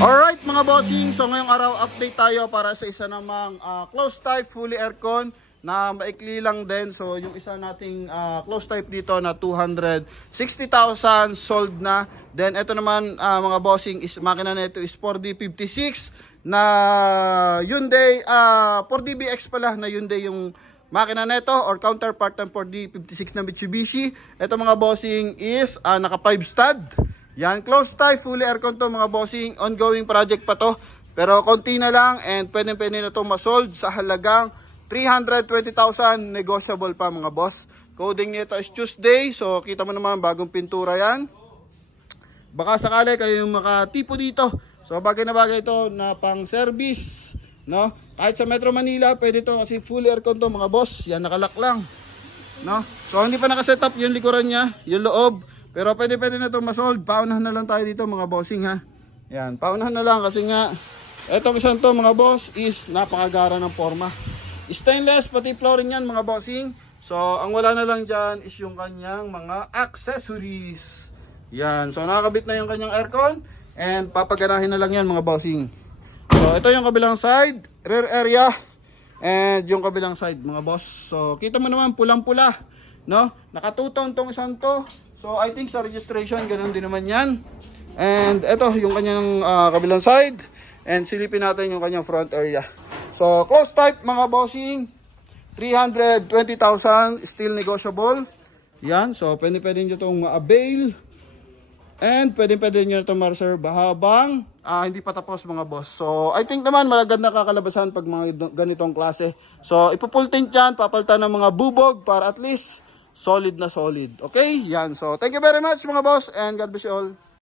Alright mga bossing, so ngayong araw update tayo para sa isa namang close type fully aircon na maikli lang din. So yung isa nating close type dito na 260,000 sold na. Then ito naman mga bossing, is makina na ito is 4D56 na Hyundai 4DBX pala na Hyundai yung makina nito or counterpart ng 4D56 na Mitsubishi. Ito mga bossing is naka 5 stud. Yan, close type, fully aircon to mga bossing. Ongoing project pa to. Pero konti na lang and pwede na to masold sa halagang 320,000. Negotiable pa mga boss. Coding nito is Tuesday. So kita mo naman bagong pintura yan. Baka sakali kayo yung makatipo dito. So bagay na bagay ito na pang service. No? Kahit sa Metro Manila pwede to kasi fully aircon to mga boss. Yan, nakalak lang. No? So hindi pa nakasetup yung likuran niya, yung loob. Pero pwede na ito masold. Paunahan na lang tayo dito mga bossing ha. Yan, paunahan na lang kasi nga etong isang to mga boss is napakagara ng forma. Stainless pati flooring yan mga bossing. So ang wala na lang dyan is yung kanyang mga accessories. Yan, so nakakabit na yung kanyang aircon and papaganahin na lang yan mga bossing. So ito yung kabilang side, rear area and yung kabilang side mga boss. So kita mo naman pulang-pula, no? Nakatutong tong isang to. So I think sa registration ganoon din naman yan. And ito yung kanyang kabilang side. And silipin natin yung kanyang front area. So close type mga bossing, 320,000, still negotiable. Yan, so pwede nyo itong ma-avail. And pwede nyo itong ma-reserve habang hindi pa tapos mga boss. So I think naman malagad na kakalabasan pag mga ganitong klase. So ipupull tint yan, papalitan ng mga bubog para at least solid na solid. Okay? Yan. So, thank you very much mga boss and God bless you all.